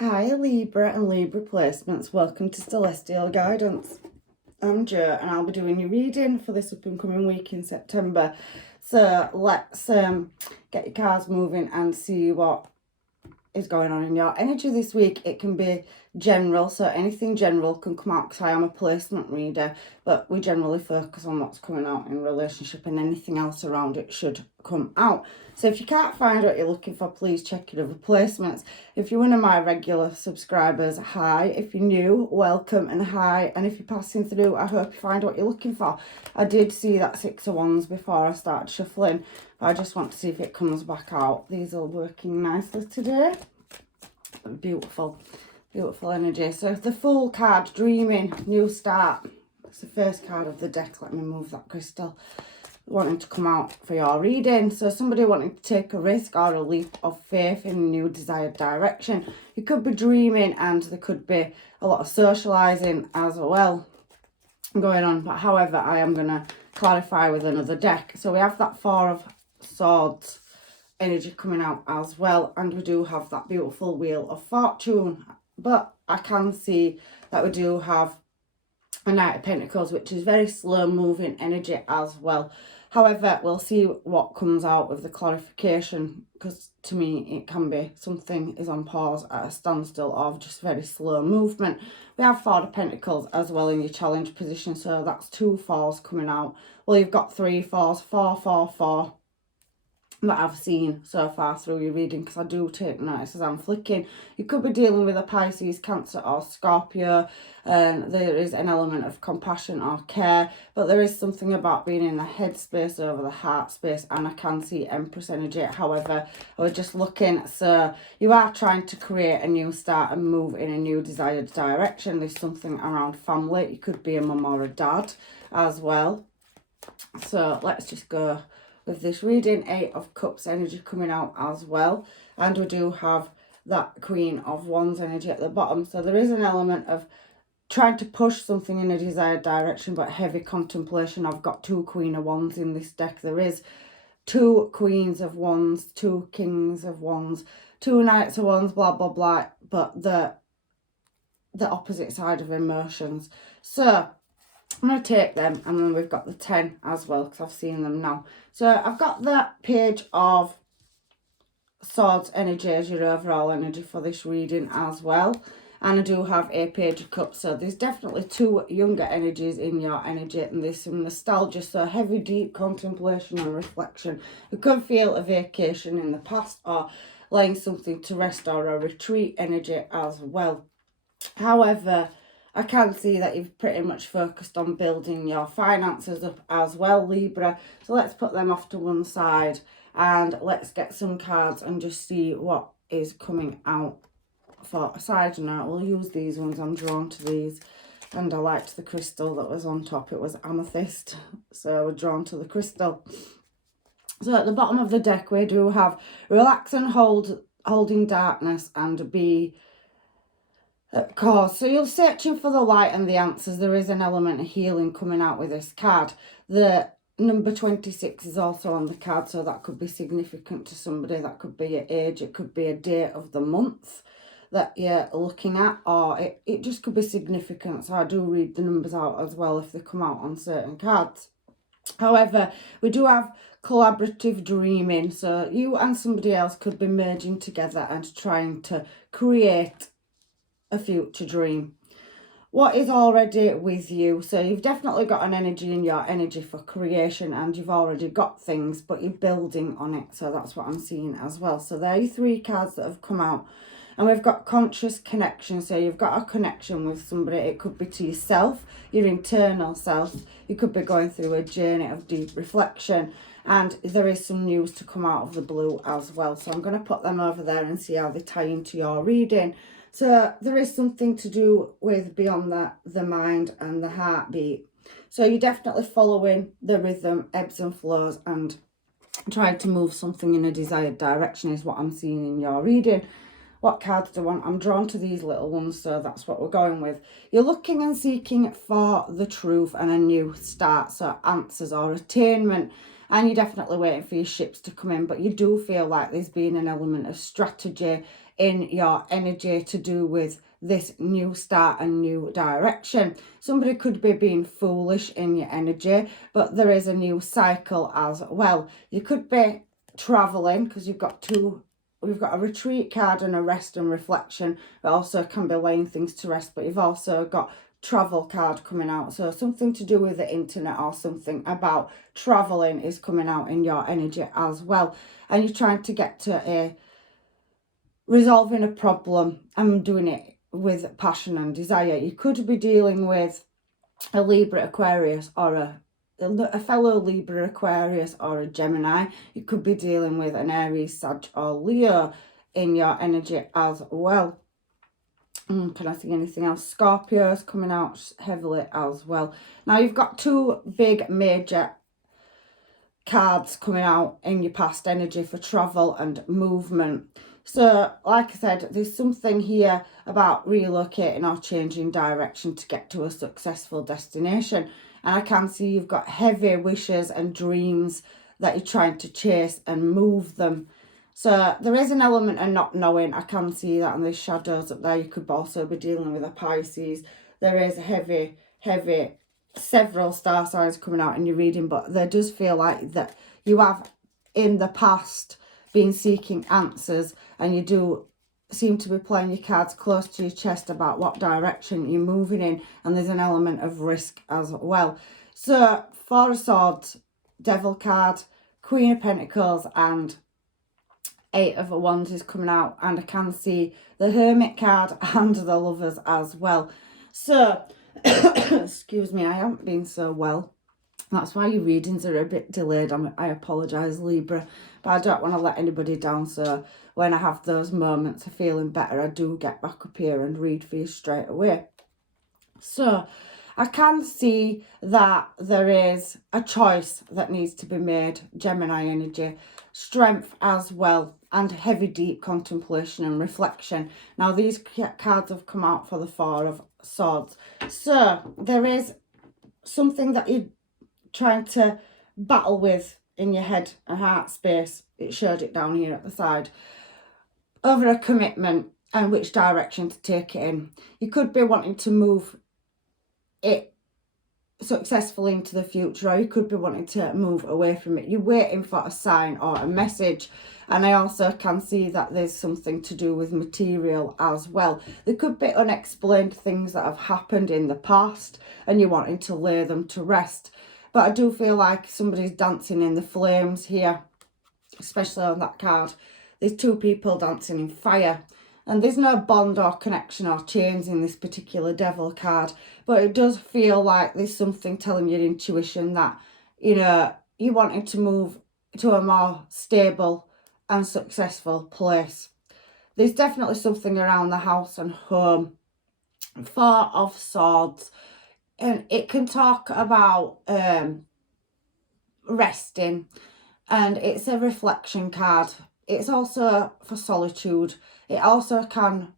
Hi Libra and Libra placements, welcome to Celestial Guidance. I'm Jo and I'll be doing your reading for this up and coming week in September. So let's get your cards moving and see what is going on in your energy this week. It can be general, so anything general can come out because I am a placement reader, but we generally focus on what's coming out in relationship, and anything else around it should come out. So if you can't find what you're looking for, please check your other placements. If you're one of my regular subscribers, hi. If you're new, welcome and hi. And if you're passing through, I hope you find what you're looking for. I did see that Six of Wands before I started shuffling, but I just want to see if it comes back out. These are working nicely today. Beautiful, beautiful energy. So the Fool card, dreaming, new start. It's the first card of the deck. Let me move that crystal. Wanting to come out for your reading. So somebody wanting to take a risk or a leap of faith in a new desired direction. You could be dreaming, and there could be a lot of socializing as well going on. But however, I am going to clarify with another deck. So we have that Four of Swords energy coming out as well, and we do have that beautiful Wheel of Fortune, but I can see that we do have a Knight of Pentacles, which is very slow moving energy as well. However, we'll see what comes out with the clarification, because to me it can be something is on pause, at a standstill, or just very slow movement. We have Four of Pentacles as well in your challenge position, so that's two fours coming out. Well, you've got three fours, 4, 4, 4 that I've seen so far through your reading, because I do take notice as I'm flicking. You could be dealing with a Pisces, Cancer or Scorpio, and there is an element of compassion or care, but there is something about being in the head space over the heart space, and I can see Empress energy. However, I was just looking, so you are trying to create a new start and move in a new desired direction. There's something around family. You could be a mum or a dad as well. So let's just go with this reading. Eight of Cups energy coming out as well, and we do have that Queen of Wands energy at the bottom. So there is an element of trying to push something in a desired direction, but heavy contemplation. I've got two Queen of Wands in this deck. There is two Queens of Wands, two Kings of Wands, two Knights of Wands, blah blah blah, but the opposite side of emotions. So I'm going to take them, and then we've got the 10 as well, because I've seen them now. So I've got that Page of Swords energy as your overall energy for this reading as well. And I do have a Page of Cups. So there's definitely two younger energies in your energy, and there's some nostalgia. So heavy, deep contemplation and reflection. You could feel a vacation in the past, or laying something to rest, or a retreat energy as well. However, I can see that you've pretty much focused on building your finances up as well, Libra. So let's put them off to one side, and let's get some cards and just see what is coming out. For a side note, we'll use these ones. I'm drawn to these, and I liked the crystal that was on top. It was amethyst, so we're drawn to the crystal. So at the bottom of the deck, we do have relax and holding darkness, and be at cause. So you're searching for the light and the answers. There is an element of healing coming out with this card. The number 26 is also on the card, so that could be significant to somebody. That could be your age, it could be a date of the month that you're looking at, or it just could be significant. So I do read the numbers out as well if they come out on certain cards. However, we do have collaborative dreaming, so you and somebody else could be merging together and trying to create a future dream. What is already with you? So you've definitely got an energy in your energy for creation, and you've already got things, but you're building on it. So that's what I'm seeing as well. So there are your three cards that have come out, and we've got conscious connection. So you've got a connection with somebody. It could be to yourself, your internal self. You could be going through a journey of deep reflection, and there is some news to come out of the blue as well. So I'm going to put them over there and see how they tie into your reading. So there is something to do with beyond that, the mind and the heartbeat. So you're definitely following the rhythm, ebbs and flows, and trying to move something in a desired direction is what I'm seeing in your reading. What cards do I want? I'm drawn to these little ones, so that's what we're going with. You're looking and seeking for the truth and a new start, so answers or attainment. And you're definitely waiting for your ships to come in, but you do feel like there's been an element of strategy in your energy to do with this new start and new direction. Somebody could be being foolish in your energy, but there is a new cycle as well. You could be traveling because we've got a retreat card and a rest and reflection. It also can be laying things to rest, but you've also got travel card coming out. So something to do with the internet or something about traveling is coming out in your energy as well. And you're trying to get to resolving a problem and doing it with passion and desire. You could be dealing with a Libra Aquarius or a fellow Libra Aquarius or a Gemini. You could be dealing with an Aries, Sag or Leo in your energy as well. Can I see anything else? Scorpios coming out heavily as well. Now you've got two big major cards coming out in your past energy for travel and movement. So like I said, there's something here about relocating or changing direction to get to a successful destination. And I can see you've got heavy wishes and dreams that you're trying to chase and move them. So there is an element of not knowing. I can see that, and there's shadows up there. You could also be dealing with a Pisces. There is heavy several star signs coming out in your reading, but there does feel like that you have in the past been seeking answers, and you do seem to be playing your cards close to your chest about what direction you're moving in, and there's an element of risk as well. So Four of Swords, Devil card, Queen of Pentacles and Eight of Wands is coming out, and I can see the Hermit card and the Lovers as well. So excuse me, I haven't been so well. That's why your readings are a bit delayed. I apologise, Libra, but I don't want to let anybody down. So when I have those moments of feeling better, I do get back up here and read for you straight away. So I can see that there is a choice that needs to be made, Gemini energy, strength as well, and heavy, deep contemplation and reflection. Now, these cards have come out for the Four of Swords. So there is something that you're trying to battle with in your head and heart space. It showed it down here at the side. Over a commitment and which direction to take it in. You could be wanting to move it successfully into the future, or you could be wanting to move away from it. You're waiting for a sign or a message. And I also can see that there's something to do with material as well. There could be unexplained things that have happened in the past and you're wanting to lay them to rest. But I do feel like somebody's dancing in the flames here, especially on that card. There's two people dancing in fire. And there's no bond or connection or chains in this particular Devil card. But it does feel like there's something telling your intuition that, you know, you're wanting to move to a more stable and successful place. There's definitely something around the house and home. Four of Swords. And it can talk about resting. And it's a reflection card. It's also for solitude. It also can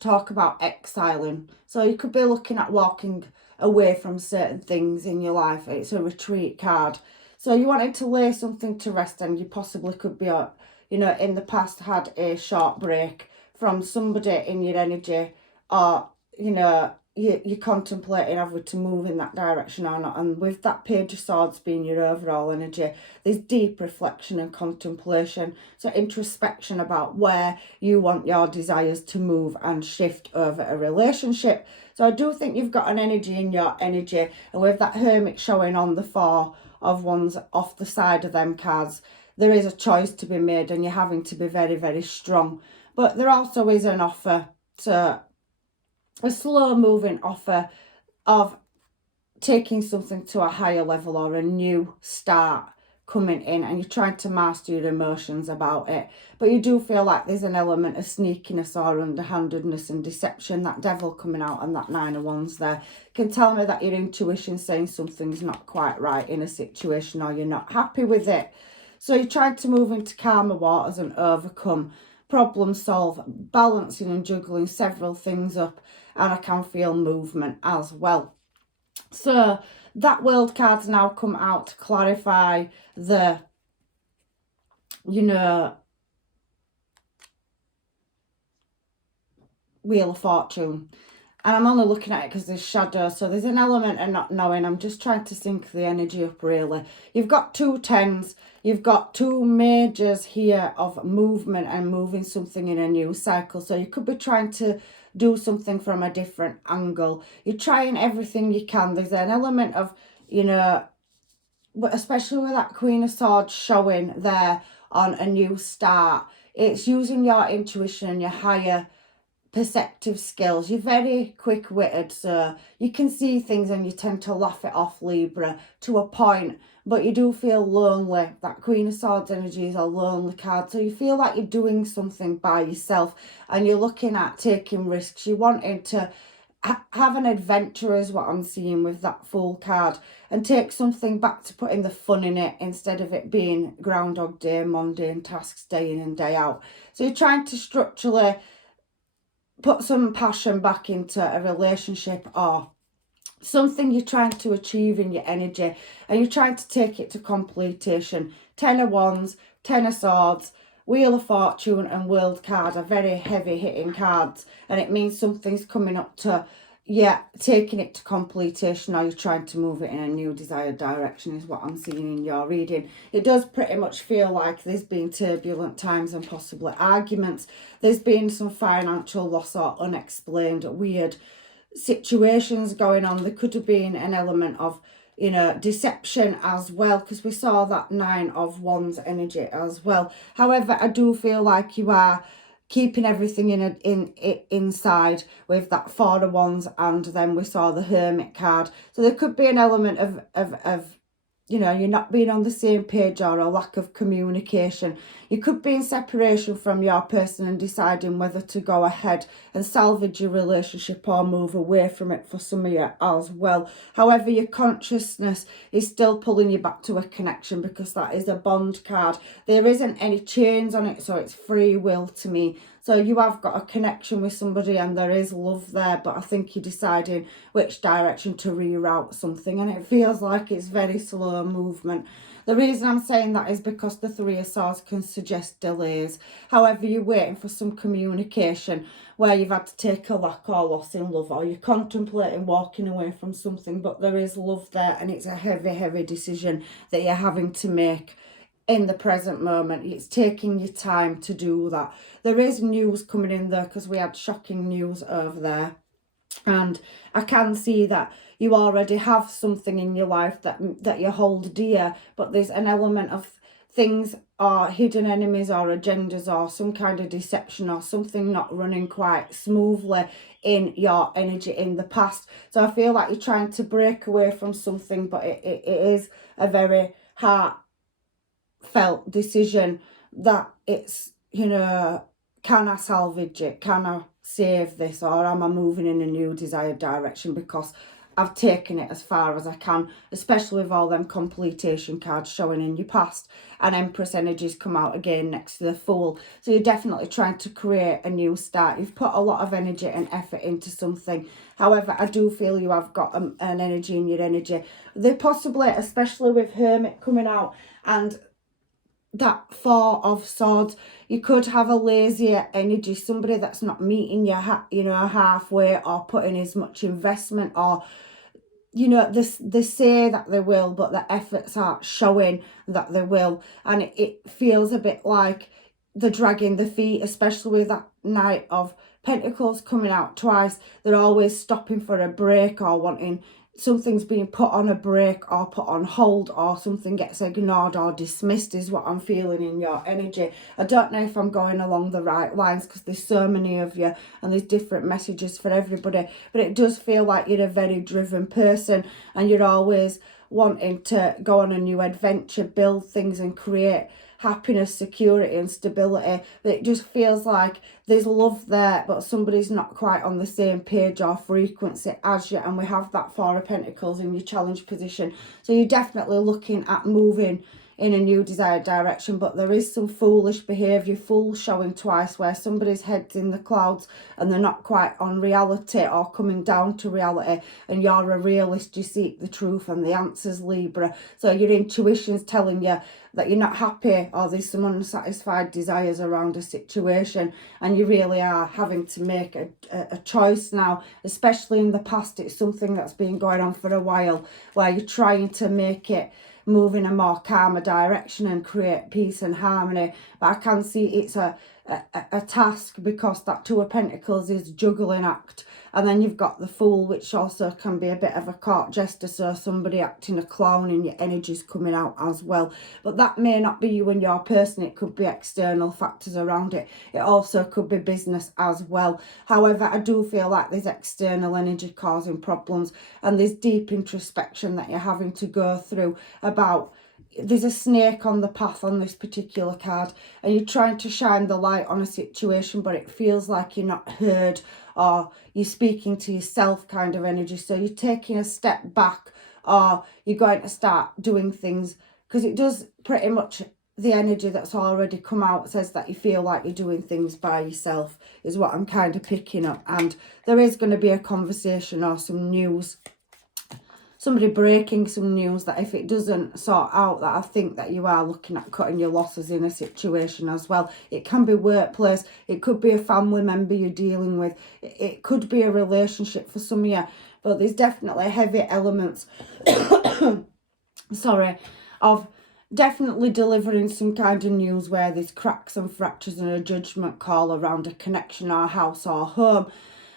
talk about exiling. So you could be looking at walking away from certain things in your life. It's a retreat card. So you wanted to lay something to rest, and you possibly could be, you know, in the past had a short break from somebody in your energy, or, you know, you're contemplating whether to move in that direction or not. And with that Page of Swords being your overall energy, there's deep reflection and contemplation. So introspection about where you want your desires to move and shift over a relationship. So I do think you've got an energy in your energy. And with that Hermit showing on the Four of Wands off the side of them cards, there is a choice to be made, and you're having to be very, very strong. But there also is an offer, so a slow moving offer of taking something to a higher level or a new start coming in, and you're trying to master your emotions about it. But you do feel like there's an element of sneakiness or underhandedness and deception. That Devil coming out and that Nine of Wands there can tell me that your intuition's saying something's not quite right in a situation, or you're not happy with it. So you're trying to move into calmer waters and overcome, problem solve, balancing and juggling several things up. And I can feel movement as well. So that World card's now come out to clarify the, you know, Wheel of Fortune. And I'm only looking at it because there's shadow. So there's an element of not knowing. I'm just trying to sync the energy up, really. You've got 2 tens. You've got 2 majors here of movement and moving something in a new cycle. So you could be trying to do something from a different angle. You're trying everything you can. There's an element of, you know, but especially with that Queen of Swords showing there on a new start. It's using your intuition and your higher perceptive skills. You're very quick-witted, so you can see things and you tend to laugh it off, Libra, to a point, but you do feel lonely. That Queen of Swords energy is a lonely card, so you feel like you're doing something by yourself and you're looking at taking risks. You're wanting to have an adventure is what I'm seeing with that Fool card, and take something back to putting the fun in it instead of it being Groundhog Day, mundane tasks day in and day out. So you're trying to structurally put some passion back into a relationship or something you're trying to achieve in your energy, and you're trying to take it to completion. 10 of Wands, 10 of Swords, Wheel of Fortune and World card are very heavy hitting cards, and it means something's coming up to, yeah, taking it to completion, or you're trying to move it in a new desired direction is what I'm seeing in your reading. It does pretty much feel like there's been turbulent times and possibly arguments. There's been some financial loss or unexplained weird situations going on. There could have been an element of, you know, deception as well, because we saw that 9 of Wands energy as well. However, I do feel like you are keeping everything inside with that 4 of Wands, and then we saw the Hermit card. So there could be an element of you know, you're not being on the same page or a lack of communication. You could be in separation from your person and deciding whether to go ahead and salvage your relationship or move away from it for some of you as well. However, your consciousness is still pulling you back to a connection, because that is a bond card. There isn't any chains on it, so it's free will to me. So you have got a connection with somebody and there is love there, but I think you're deciding which direction to reroute something, and it feels like it's very slow movement. The reason I'm saying that is because the 3 of Swords can suggest delays. However, you're waiting for some communication where you've had to take a lack or loss in love, or you're contemplating walking away from something, but there is love there, and it's a heavy, heavy decision that you're having to make in the present moment. It's taking your time to do that. There is news coming in there, because we had shocking news over there, and I can see that you already have something in your life that you hold dear, but there's an element of things or hidden enemies or agendas or some kind of deception or something not running quite smoothly in your energy in the past. So I feel like you're trying to break away from something, but it is a very heartfelt decision that it's, you know, can I salvage it? Can I save this? Or am I moving in a new desired direction because I've taken it as far as I can, especially with all them completion cards showing in your past, and Empress energies come out again next to the Fool. So you're definitely trying to create a new start. You've put a lot of energy and effort into something. However, I do feel you have got an energy in your energy. They possibly, especially with Hermit coming out and that 4 of Swords, you could have a lazier energy, somebody that's not meeting you, you know, halfway, or putting as much investment, or, you know, they say that they will, but the efforts aren't showing that they will, and it feels a bit like they're dragging the feet, especially with that Knight of Pentacles coming out twice. They're always stopping for a break or wanting something's being put on a break or put on hold, or something gets ignored or dismissed is what I'm feeling in your energy. I don't know if I'm going along the right lines, because there's so many of you and there's different messages for everybody, but it does feel like you're a very driven person and you're always wanting to go on a new adventure, build things and create happiness, security and stability. But it just feels like there's love there, but somebody's not quite on the same page or frequency as you, and we have that 4 of Pentacles in your challenge position. So you're definitely looking at moving in a new desired direction, but there is some foolish behaviour, fool showing twice, where somebody's head's in the clouds and they're not quite on reality or coming down to reality, and you're a realist, you seek the truth and the answers, Libra. So your intuition's telling you that you're not happy, or there's some unsatisfied desires around a situation, and you really are having to make a choice now. Especially in the past, it's something that's been going on for a while, where you're trying to make it move in a more calmer direction and create peace and harmony. But I can see it's a task, because that Two of Pentacles is juggling act. And then you've got the Fool, which also can be a bit of a court jester, so somebody acting a clown, and your energy's coming out as well. But that may not be you and your person, it could be external factors around it. It also could be business as well. However, I do feel like there's external energy causing problems, and there's deep introspection that you're having to go through about. There's a snake on the path on this particular card, and you're trying to shine the light on a situation, but it feels like you're not heard, or you're speaking to yourself kind of energy. So you're taking a step back, or you're going to start doing things, because it does pretty much, the energy that's already come out says that you feel like you're doing things by yourself, is what I'm kind of picking up. And there is going to be a conversation or some news, somebody breaking some news, that if it doesn't sort out, that I think that you are looking at cutting your losses in a situation as well. It can be workplace, it could be a family member you're dealing with, it could be a relationship for some of you, but there's definitely heavy elements sorry, of definitely delivering some kind of news where there's cracks and fractures and a judgment call around a connection or house or home,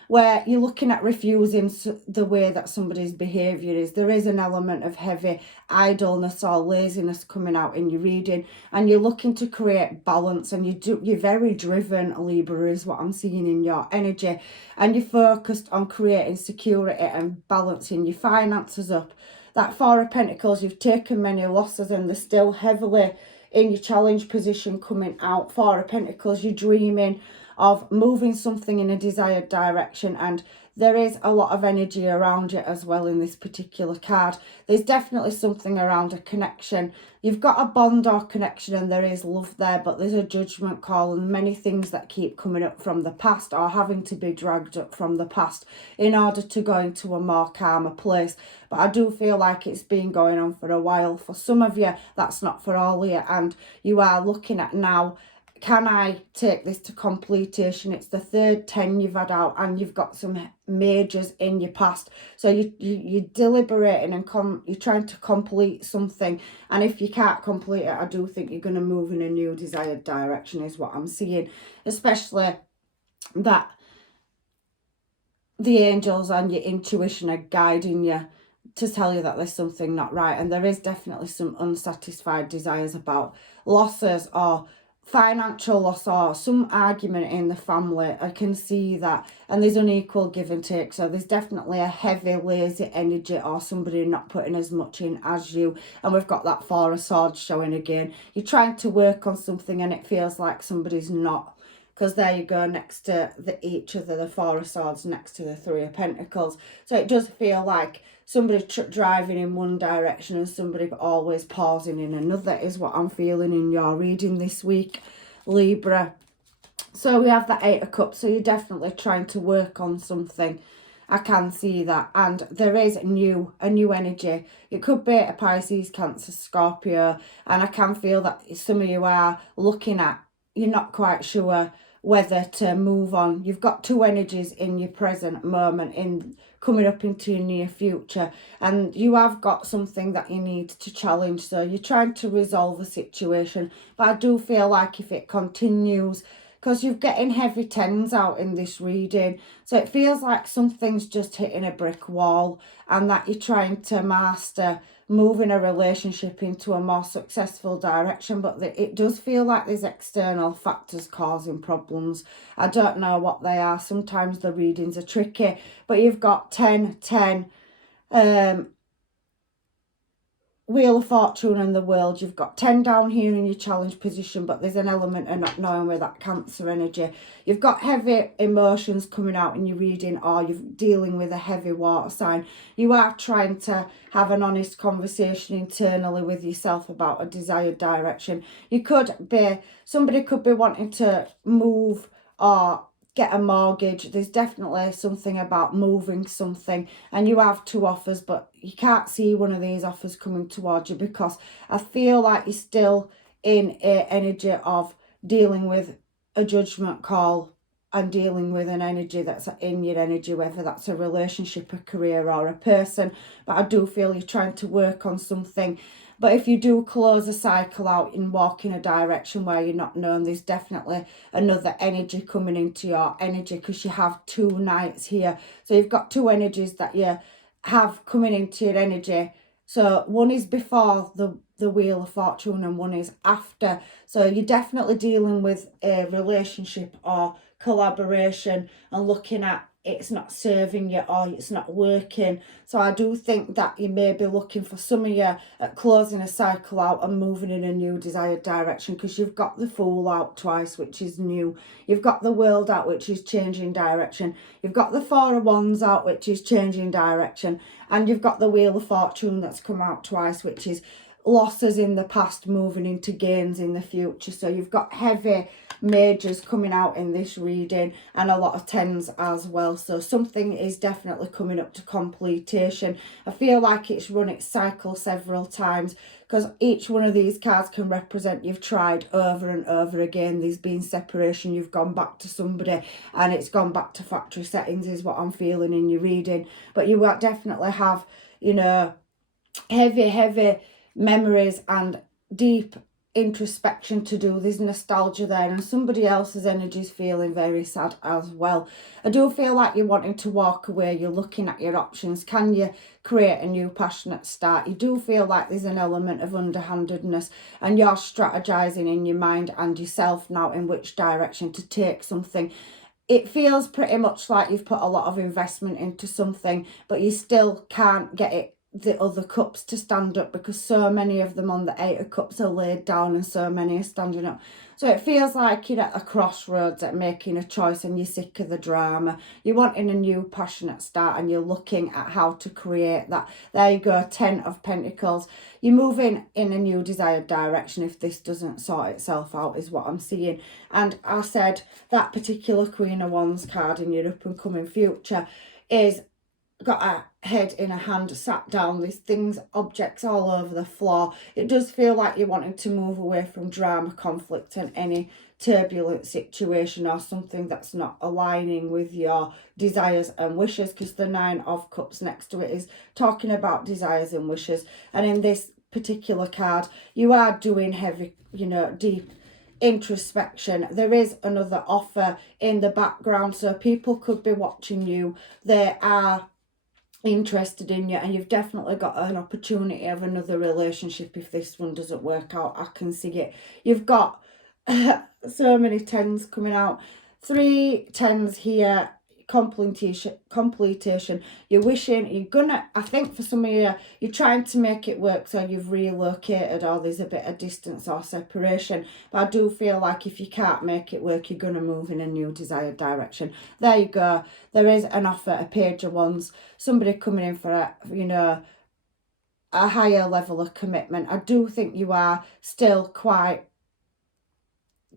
where you're looking at refusing the way that somebody's behaviour is. There is an element of heavy idleness or laziness coming out in your reading, and you're looking to create balance, and you're very driven, Libra, is what I'm seeing in your energy, and you're focused on creating security and balancing your finances up. That Four of Pentacles, you've taken many losses, and they're still heavily in your challenge position coming out. Four of Pentacles, you're dreaming of moving something in a desired direction, and there is a lot of energy around you as well in this particular card. There's definitely something around a connection. You've got a bond or connection, and there is love there, but there's a judgment call and many things that keep coming up from the past, or having to be dragged up from the past in order to go into a more calmer place. But I do feel like it's been going on for a while. For some of you, that's not for all of you, and you are looking at now, can I take this to completion? It's the third 10 you've had out, and you've got some majors in your past. So you're deliberating, and you're trying to complete something. And if you can't complete it, I do think you're going to move in a new desired direction, is what I'm seeing. Especially that the angels and your intuition are guiding you to tell you that there's something not right. And there is definitely some unsatisfied desires about losses, or financial loss, or some argument in the family. I can see that, and there's unequal give and take. So there's definitely a heavy lazy energy, or somebody not putting as much in as you. And we've got that Four of Swords showing again. You're trying to work on something, and it feels like somebody's not, because there you go, next to each other, the Four of Swords next to the Three of Pentacles. So it does feel like somebody driving in one direction and somebody always pausing in another, is what I'm feeling in your reading this week, Libra. So we have that Eight of Cups, so you're definitely trying to work on something. I can see that, and there is a new energy. It could be a Pisces, Cancer, Scorpio, and I can feel that some of you are looking at, you're not quite sure whether to move on. You've got two energies in your present moment, in coming up into your near future, and you have got something that you need to challenge. So you're trying to resolve a situation, but I do feel like if it continues, because you're getting heavy tens out in this reading, so it feels like something's just hitting a brick wall, and that you're trying to master moving a relationship into a more successful direction, but it does feel like there's external factors causing problems. I don't know what they are. Sometimes the readings are tricky, but you've got 10, 10, Wheel of Fortune and the World. You've got 10 down here in your challenge position, but there's an element of not knowing with that Cancer energy. You've got heavy emotions coming out in your reading, or you're dealing with a heavy water sign. You are trying to have an honest conversation internally with yourself about a desired direction. Somebody could be wanting to move or get a mortgage. There's definitely something about moving something, and you have 2 offers, but you can't see one of these offers coming towards you, because I feel like you're still in a energy of dealing with a judgment call and dealing with an energy that's in your energy, whether that's a relationship, a career, or a person. But I do feel you're trying to work on something. But if you do close a cycle out and walk in a direction where you're not known, there's definitely another energy coming into your energy, because you have 2 knights here. So you've got 2 energies that you have coming into your energy. So one is before the Wheel of Fortune and one is after. So you're definitely dealing with a relationship or collaboration and looking at it's not serving you or it's not working. So I do think that you may be looking for some of you at closing a cycle out and moving in a new desired direction, because you've got the Fool out twice, which is new. You've got the World out, which is changing direction. You've got the 4 of Wands out, which is changing direction. And you've got the Wheel of Fortune that's come out twice, which is losses in the past moving into gains in the future. So you've got heavy majors coming out in this reading, and a lot of 10s as well. So something is definitely coming up to completion. I feel like it's run its cycle several times, because each one of these cards can represent you've tried over and over again. There's been separation, you've gone back to somebody, and it's gone back to factory settings is what I'm feeling in your reading. But you will definitely have, you know, heavy memories and deep introspection to do. There's nostalgia there, and somebody else's energy is feeling very sad as well. I do feel like you're wanting to walk away. You're looking at your options. Can you create a new passionate start? You do feel like there's an element of underhandedness, and you're strategizing in your mind and yourself now in which direction to take something. It feels pretty much like you've put a lot of investment into something, but you still can't get the other cups to stand up, because so many of them on the 8 of Cups are laid down and so many are standing up. So it feels like you're at a crossroads at making a choice, and you're sick of the drama. You're wanting a new passionate start, and you're looking at how to create that. There you go, 10 of Pentacles. You're moving in a new desired direction if this doesn't sort itself out, is what I'm seeing. And I said that particular Queen of Wands card in your up and coming future is got a head in a hand, sat down. There's things, objects all over the floor. It does feel like you're wanting to move away from drama, conflict, and any turbulent situation or something that's not aligning with your desires and wishes, because the 9 of Cups next to it is talking about desires and wishes. And in this particular card, you are doing heavy, you know, deep introspection. There is another offer in the background, so people could be watching you. They are interested in you, and you've definitely got an opportunity of another relationship if this one doesn't work out. I can see it. You've got so many 10s coming out. 3 10s here. Completion. You're wishing, you're gonna, I think for some of you, you're trying to make it work, so you've relocated, or there's a bit of distance or separation. But I do feel like if you can't make it work, you're gonna move in a new desired direction. There you go. There is an offer, a Page of Wands, somebody coming in for a, you know, a higher level of commitment. I do think you are still quite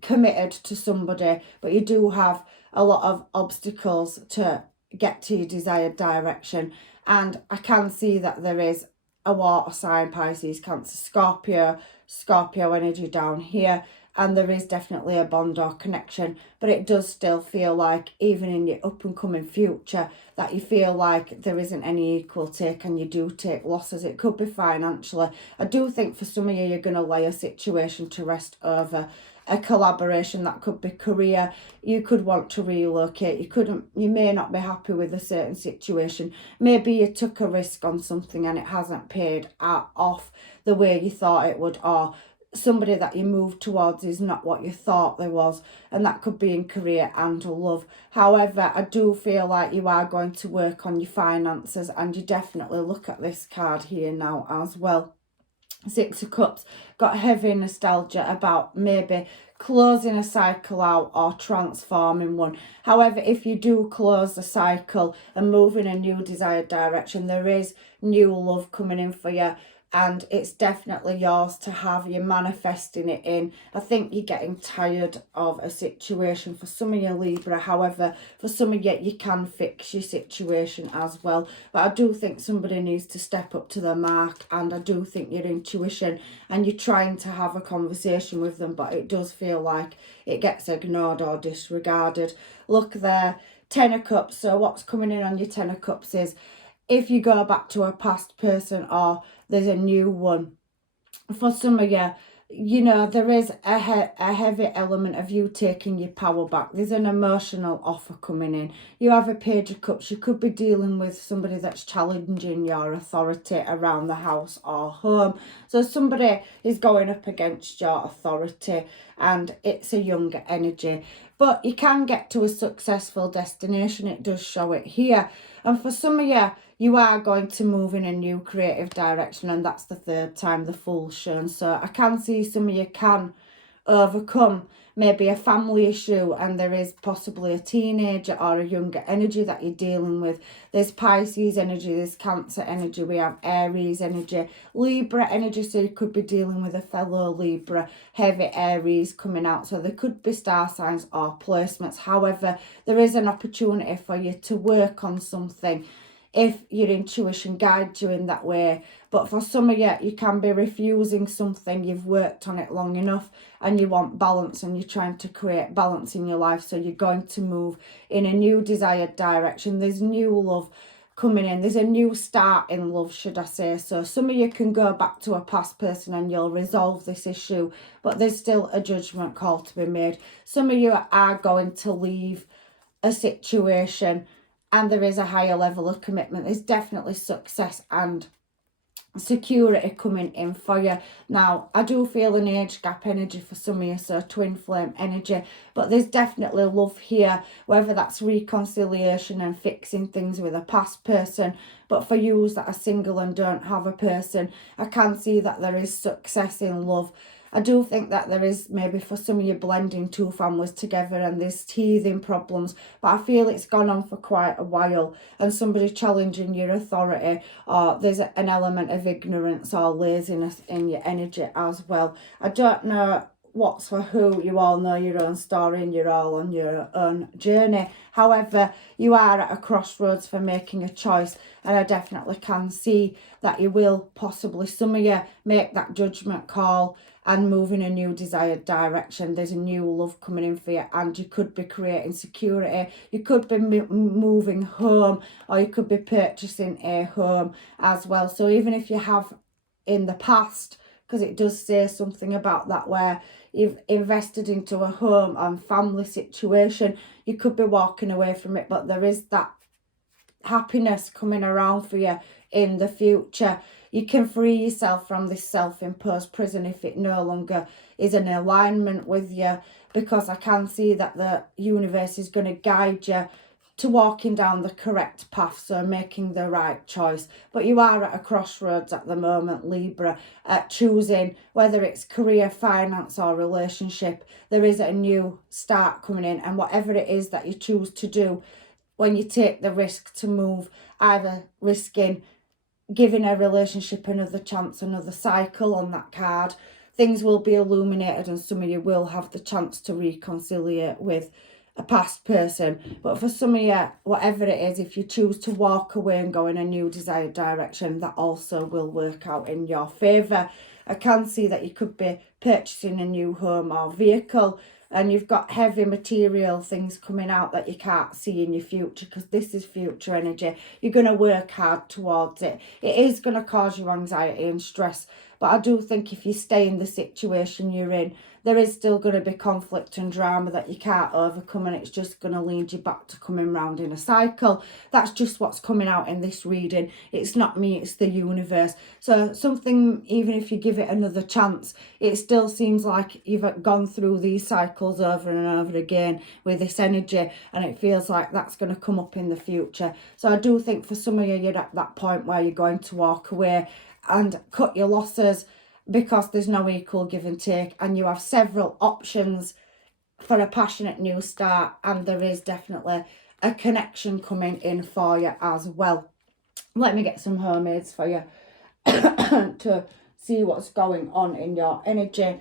committed to somebody, but you do have a lot of obstacles to get to your desired direction. And I can see that there is a water sign, Pisces, Cancer, Scorpio energy down here, and there is definitely a bond or connection, but it does still feel like, even in your up and coming future, that you feel like there isn't any equal take, and you do take losses. It could be financially. I do think for some of you, you're going to lay a situation to rest over a collaboration. That could be career. You could want to relocate. You may not be happy with a certain situation. Maybe you took a risk on something and it hasn't paid off the way you thought it would, or somebody that you moved towards is not what you thought there was, and that could be in career and love. However, I do feel like you are going to work on your finances, and you definitely look at this card here now as well. Six of Cups, got heavy nostalgia about maybe closing a cycle out or transforming one. However, if you do close the cycle and move in a new desired direction, there is new love coming in for you, and it's definitely yours to have. You're manifesting it in. I think you're getting tired of a situation for some of you Libra. However, for some of you can fix your situation as well. But I do think somebody needs to step up to the mark, and I do think your intuition, and you're trying to have a conversation with them, but it does feel like it gets ignored or disregarded. Look there, Ten of Cups. So what's coming in on your Ten of Cups is if you go back to a past person or there's a new one. For some of you, there is a heavy element of you taking your power back. There's an emotional offer coming in. You have a Page of Cups. You could be dealing with somebody that's challenging your authority around the house or home. So somebody is going up against your authority, and it's a younger energy. But you can get to a successful destination. It does show it here. And for some of you, you are going to move in a new creative direction, and that's the third time the Fool's shown. So I can see some of you can overcome maybe a family issue, and there is possibly a teenager or a younger energy that you're dealing with. There's Pisces energy, there's Cancer energy, we have Aries energy, Libra energy, so you could be dealing with a fellow Libra, heavy Aries coming out. So there could be star signs or placements. However, there is an opportunity for you to work on something if your intuition guides you in that way. But for some of you, you can be refusing something. You've worked on it long enough and you want balance, and you're trying to create balance in your life. So you're going to move in a new desired direction. There's new love coming in. There's a new start in love, should I say. So some of you can go back to a past person and you'll resolve this issue, but there's still a judgment call to be made. Some of you are going to leave a situation, and there is a higher level of commitment. There's definitely success and security coming in for you. Now, I do feel an age gap energy for some of you, so twin flame energy, but there's definitely love here, whether that's reconciliation and fixing things with a past person. But for you that are single and don't have a person, I can see that there is success in love. I do think that there is maybe for some of you blending two families together, and there's teething problems, but I feel it's gone on for quite a while, and somebody challenging your authority, or there's an element of ignorance or laziness in your energy as well. I don't know what's for who. You all know your own story and you're all on your own journey. However, you are at a crossroads for making a choice, and I definitely can see that you will possibly, some of you, make that judgment call and move in a new desired direction. There's a new love coming in for you, and you could be creating security. You could be moving home, or you could be purchasing a home as well. So even if you have in the past, because it does say something about that, where you've invested into a home and family situation, you could be walking away from it, but there is that happiness coming around for you in the future. You can free yourself from this self-imposed prison if it no longer is in alignment with you, because I can see that the universe is going to guide you to walking down the correct path, so making the right choice. But you are at a crossroads at the moment, Libra, choosing whether it's career, finance or relationship. There is a new start coming in, and whatever it is that you choose to do, when you take the risk to move, either risking giving a relationship another chance, another cycle on that card, things will be illuminated, and some of you will have the chance to reconciliate with a past person. But for some of you, whatever it is, if you choose to walk away and go in a new desired direction, that also will work out in your favour. I can see that you could be purchasing a new home or vehicle, and you've got heavy material things coming out that you can't see in your future, because this is future energy. You're going to work hard towards it. It is going to cause you anxiety and stress, but I do think if you stay in the situation you're in, there is still going to be conflict and drama that you can't overcome, and it's just going to lead you back to coming round in a cycle. That's just what's coming out in this reading. It's not me, it's the universe. So something, even if you give it another chance, it still seems like you've gone through these cycles over and over again with this energy, and it feels like that's going to come up in the future. So I do think for some of you, you're at that point where you're going to walk away and cut your losses because there's no equal give and take, and you have several options for a passionate new start, and there is definitely a connection coming in for you as well. Let me get some homemades for you to see what's going on in your energy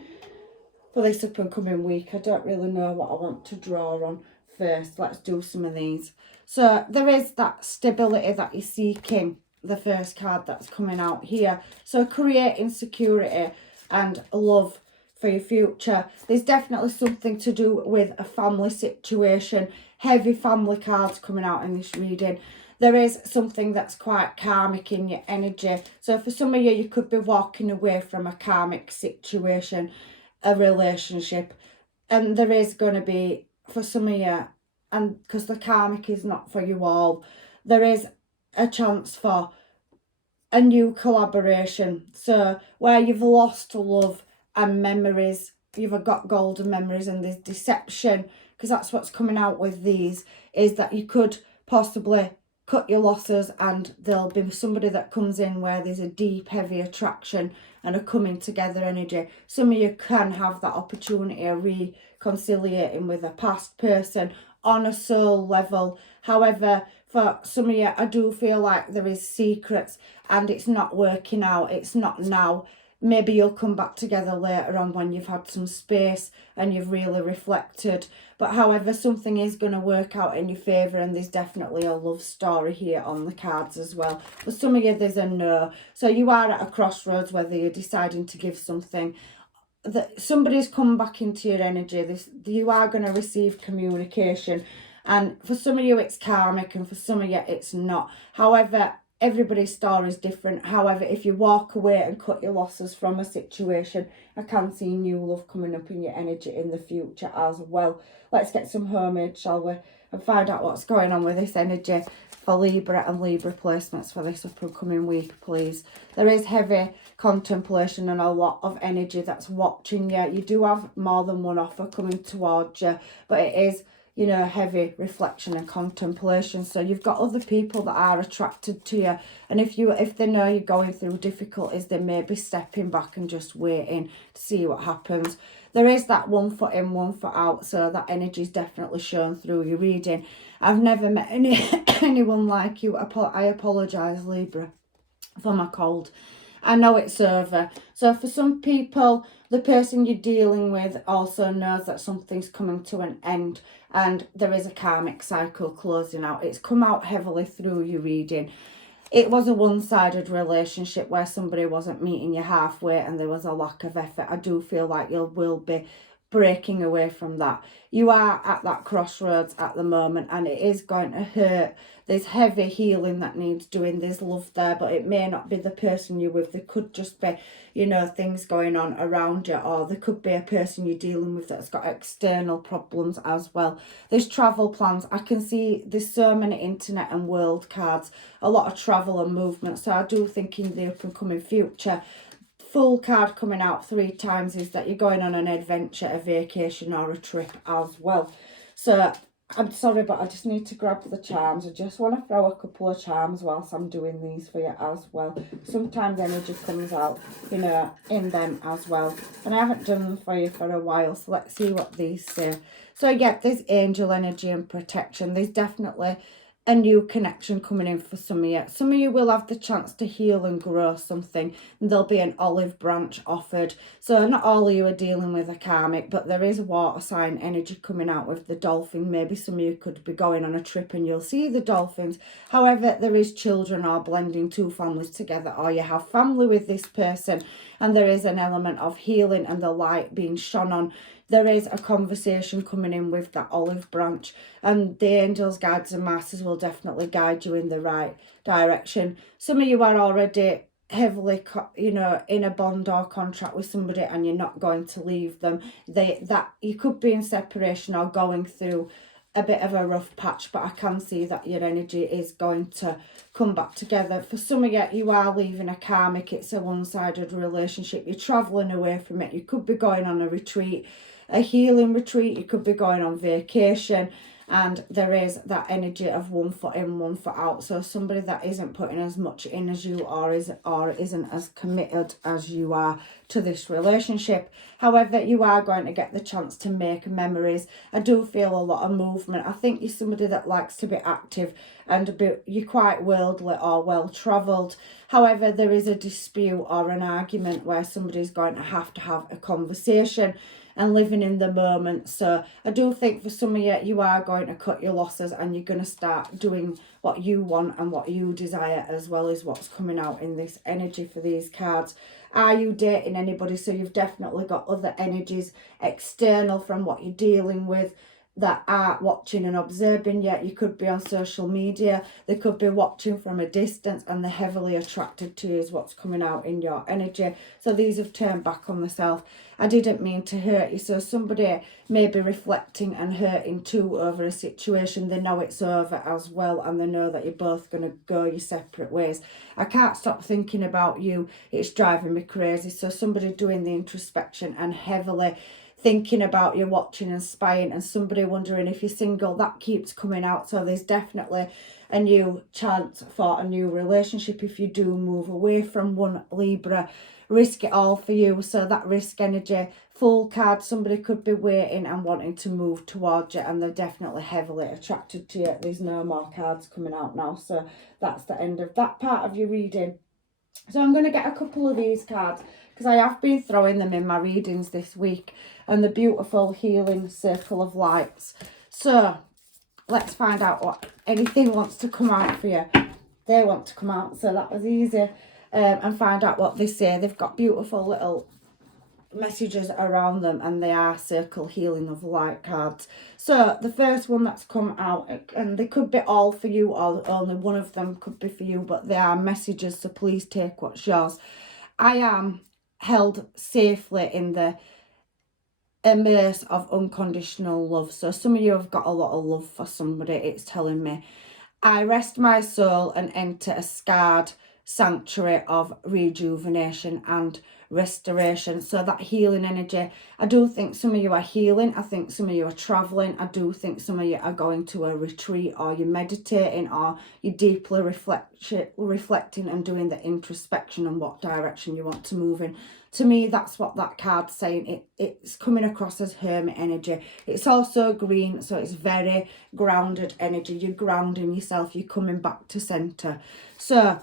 for this up and coming week. I don't really know what I want to draw on first. Let's do some of these. So there is that stability that you're seeking, the first card that's coming out here. So creating security and love for your future. There's definitely something to do with a family situation. Heavy family cards coming out in this reading. There is something that's quite karmic in your energy. So for some of you, you could be walking away from a karmic situation, a relationship. And there is going to be, for some of you, and because the karmic is not for you all, there is a chance for a new collaboration. So where you've lost love and memories, you've got golden memories, and there's deception, because that's what's coming out with these, is that you could possibly cut your losses, and there'll be somebody that comes in where there's a deep, heavy attraction and a coming together energy. Some of you can have that opportunity of reconciliating with a past person on a soul level. However, for some of you, I do feel like there is secrets and it's not working out. It's not now. Maybe you'll come back together later on when you've had some space and you've really reflected. But however, something is going to work out in your favour, and there's definitely a love story here on the cards as well. For some of you, there's a no. So you are at a crossroads whether you're deciding to give something. That somebody's come back into your energy. You are going to receive communication. And for some of you, it's karmic, and for some of you, it's not. However, everybody's story is different. However, if you walk away and cut your losses from a situation, I can see new love coming up in your energy in the future as well. Let's get some homemade, shall we? And find out what's going on with this energy for Libra and Libra placements for this up and coming week, please. There is heavy contemplation and a lot of energy that's watching you. You do have more than one offer coming towards you, but it is, you know, heavy reflection and contemplation. So you've got other people that are attracted to you, and if they know you're going through difficulties, they may be stepping back and just waiting to see what happens. There is that 1 foot in, 1 foot out, so that energy is definitely shown through your reading. I've never met anyone like you. I apologise, Libra, for my cold. I know it's over. So for some people, the person you're dealing with also knows that something's coming to an end, and there is a karmic cycle closing out. It's come out heavily through your reading. It was a one-sided relationship where somebody wasn't meeting you halfway and there was a lack of effort. I do feel like you will be breaking away from that. You are at that crossroads at the moment, and it is going to hurt. There's heavy healing that needs doing. There's love there, but it may not be the person you're with. There could just be, you know, things going on around you, or there could be a person you're dealing with that's got external problems as well. There's travel plans. I can see there's so many internet and world cards, a lot of travel and movement. So I do think in the up and coming future, full card coming out 3 times is that you're going on an adventure, a vacation or a trip as well. So I'm sorry, but I just need to grab the charms. I just want to throw a couple of charms whilst I'm doing these for you as well. Sometimes energy comes out, you know, in them as well. And I haven't done them for you for a while, so let's see what these say. So yeah, there's angel energy and protection. There's definitely a new connection coming in for some of you. Some of you will have the chance to heal and grow something, and there'll be an olive branch offered. So not all of you are dealing with a karmic, but there is a water sign energy coming out with the dolphin. Maybe some of you could be going on a trip and you'll see the dolphins. However, there is children or blending 2 families together, or you have family with this person, and there is an element of healing and the light being shone on. There is a conversation coming in with that olive branch, and the angels, guides and masters will definitely guide you in the right direction. Some of you are already heavily, you know, in a bond or contract with somebody, and you're not going to leave them. That you could be in separation or going through a bit of a rough patch, but I can see that your energy is going to come back together. For some of you, you are leaving a karmic. It's a one-sided relationship. You're travelling away from it. You could be going on a retreat, a healing retreat. You could be going on vacation. and there is that energy of 1 foot in, 1 foot out. So somebody that isn't putting as much in as you, or isn't as committed as you are to this relationship. However, you are going to get the chance to make memories. I do feel a lot of movement. I think you're somebody that likes to be active, and you're quite worldly or well travelled. However, there is a dispute or an argument where somebody's going to have a conversation and living in the moment. So I do think for some of you, you are going to cut your losses, and you're going to start doing what you want and what you desire, as well as what's coming out in this energy for these cards. Are you dating anybody? So you've definitely got other energies external from what you're dealing with that are watching and observing you. You could be on social media. They could be watching from a distance, and they're heavily attracted to you, is what's coming out in your energy. So these have turned back on themselves. I didn't mean to hurt you. So somebody may be reflecting and hurting too over a situation. They know it's over as well, and they know that you're both going to go your separate ways. I can't stop thinking about you. It's driving me crazy. So somebody doing the introspection and heavily thinking about you, watching and spying, and somebody wondering if you're single. That keeps coming out. So there's definitely a new chance for a new relationship if you do move away from one, Libra. Risk it all for you. So that risk energy, Fool card, somebody could be waiting and wanting to move towards you, and they're definitely heavily attracted to you. There's no more cards coming out now. So that's the end of that part of your reading. So I'm going to get a couple of these cards, because I have been throwing them in my readings this week, and the beautiful healing circle of lights. So let's find out what anything wants to come out for you. They want to come out, so that was easy. And find out what they say. They've got beautiful little messages around them, and they are circle healing of light cards. So the first one that's come out, and they could be all for you, or only one of them could be for you, but they are messages, so please take what's yours. I am held safely in the immerse of unconditional love. So some of you have got a lot of love for somebody, it's telling me. I rest my soul and enter a scarred sanctuary of rejuvenation and restoration. So that healing energy, I do think some of you are healing. I think some of you are traveling. I do think some of you are going to a retreat, or you're meditating, or you're deeply reflecting and doing the introspection on what direction you want to move in. To me, that's what that card's saying. It's coming across as hermit energy. It's also green, so it's very grounded energy. You're grounding yourself. You're coming back to centre. So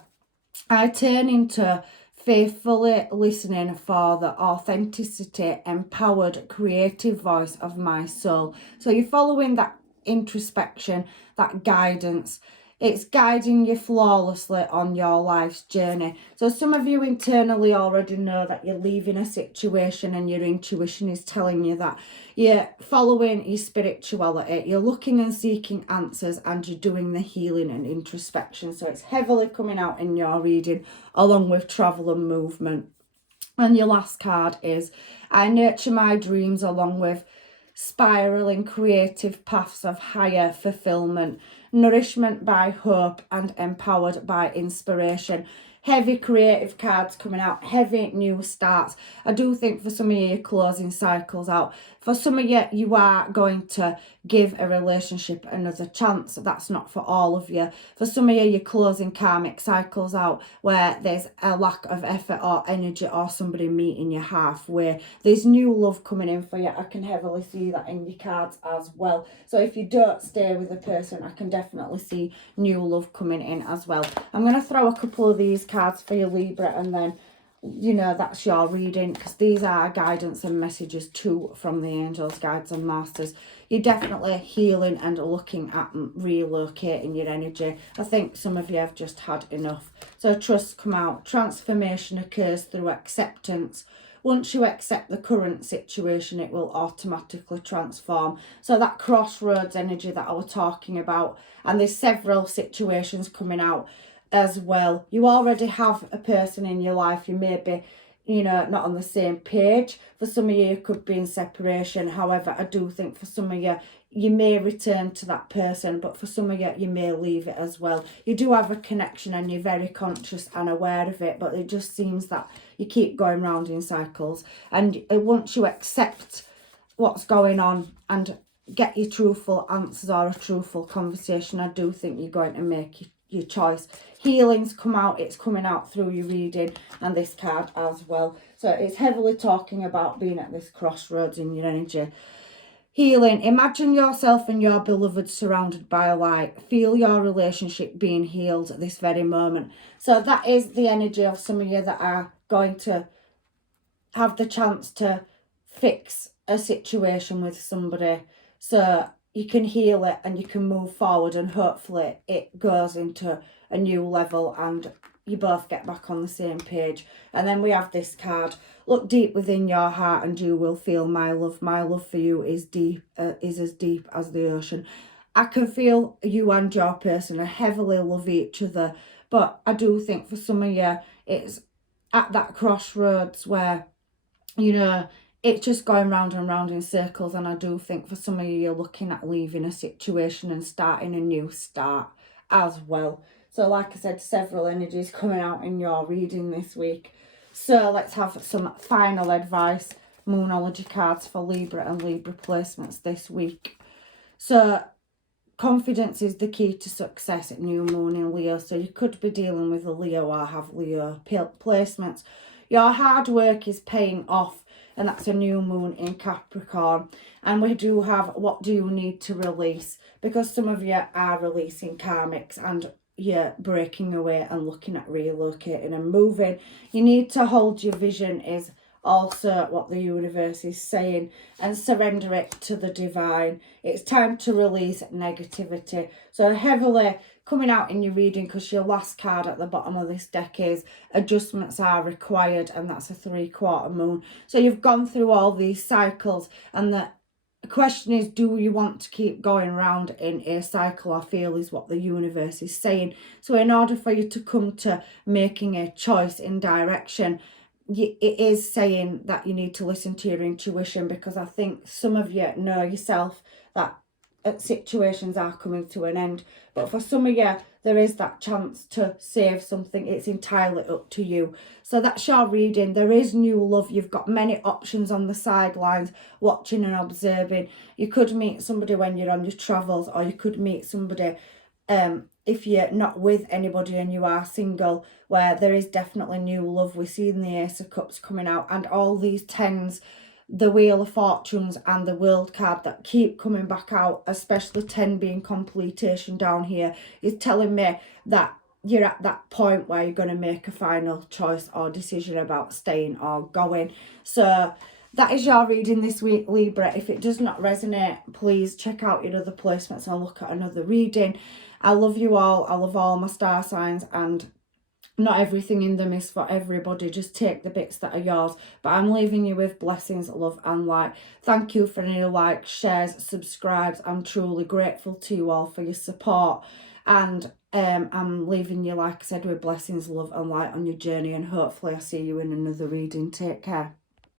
I turn into faithfully listening for the authenticity, empowered, creative voice of my soul. So you're following that introspection, that guidance. It's guiding you flawlessly on your life's journey. So some of you internally already know that you're leaving a situation, and your intuition is telling you that you're following your spirituality. You're looking and seeking answers, and you're doing the healing and introspection. So it's heavily coming out in your reading, along with travel and movement. And your last card is, I nurture my dreams along with spiraling creative paths of higher fulfillment, nourishment by hope and empowered by inspiration. Heavy creative cards coming out, heavy new starts. I do think for some of you, you're closing cycles out. For some of you, you are going to give a relationship another chance. That's not for all of you. For some of you, you're closing karmic cycles out where there's a lack of effort or energy, or somebody meeting you halfway. There's new love coming in for you. I can heavily see that in your cards as well. So if you don't stay with a person, I can definitely see new love coming in as well. I'm going to throw a couple of these cards for you, Libra, and then that's your reading, because these are guidance and messages too from the angels, guides and masters. You're definitely healing and looking at relocating your energy. I think some of you have just had enough. So trust come out. Transformation occurs through acceptance. Once you accept the current situation, it will automatically transform. So that crossroads energy that I was talking about, and there's several situations coming out as well. You already have a person in your life. You may be, not on the same page. For some of you, you could be in separation. However, I do think for some of you, you may return to that person, but for some of you, you may leave it as well. You do have a connection, and you're very conscious and aware of it, but it just seems that you keep going round in cycles. And once you accept what's going on and get your truthful answers or a truthful conversation. I do think you're going to make your choice. Healing's come out, it's coming out through your reading and this card as well. So it's heavily talking about being at this crossroads in your energy. Healing. Imagine yourself and your beloved surrounded by light. Feel your relationship being healed at this very moment. So that is the energy of some of you that are going to have the chance to fix a situation with somebody. So you can heal it and you can move forward, and hopefully it goes into a new level and you both get back on the same page. And then we have this card. Look deep within your heart and you will feel my love. My love for you is deep, is as deep as the ocean. I can feel you and your person heavily love each other, but I do think for some of you it's at that crossroads where, you know, it's just going round and round in circles. And I do think for some of you, you're looking at leaving a situation and starting a new start as well. So like I said, several energies coming out in your reading this week. So let's have some final advice, Moonology cards for Libra and Libra placements this week. So confidence is the key to success at new moon in Leo. So you could be dealing with a Leo or have Leo placements. Your hard work is paying off, and that's a new moon in Capricorn. And we do have what do you need to release, because some of you are releasing karmics and you're breaking away and looking at relocating and moving. You need to hold your vision is also what the universe is saying, and surrender it to the divine. It's time to release negativity. So heavily coming out in your reading, because your last card at the bottom of this deck is adjustments are required, and that's a 3/4 moon. So you've gone through all these cycles, and the question is, do you want to keep going round in a cycle? I feel is what the universe is saying. So in order for you to come to making a choice in direction, it is saying that you need to listen to your intuition, because I think some of you know yourself that situations are coming to an end. But for some of you, there is that chance to save something. It's entirely up to you. So that's your reading. There is new love. You've got many options on the sidelines, watching and observing. You could meet somebody when you're on your travels, or you could meet somebody if you're not with anybody and you are single, where there is definitely new love. We're seeing the Ace of Cups coming out, and all these tens, the Wheel of Fortunes and the World card that keep coming back out, especially 10 being completion down here, is telling me that you're at that point where you're going to make a final choice or decision about staying or going. So that is your reading this week, Libra. If it does not resonate, please check out your other placements and look at another reading. I love you all. I love all my star signs, and not everything in them is for everybody. Just take the bits that are yours. But I'm leaving you with blessings, love and light. Thank you for any likes, shares, subscribes. I'm truly grateful to you all for your support. And I'm leaving you, like I said, with blessings, love and light on your journey. And hopefully I see you in another reading. Take care.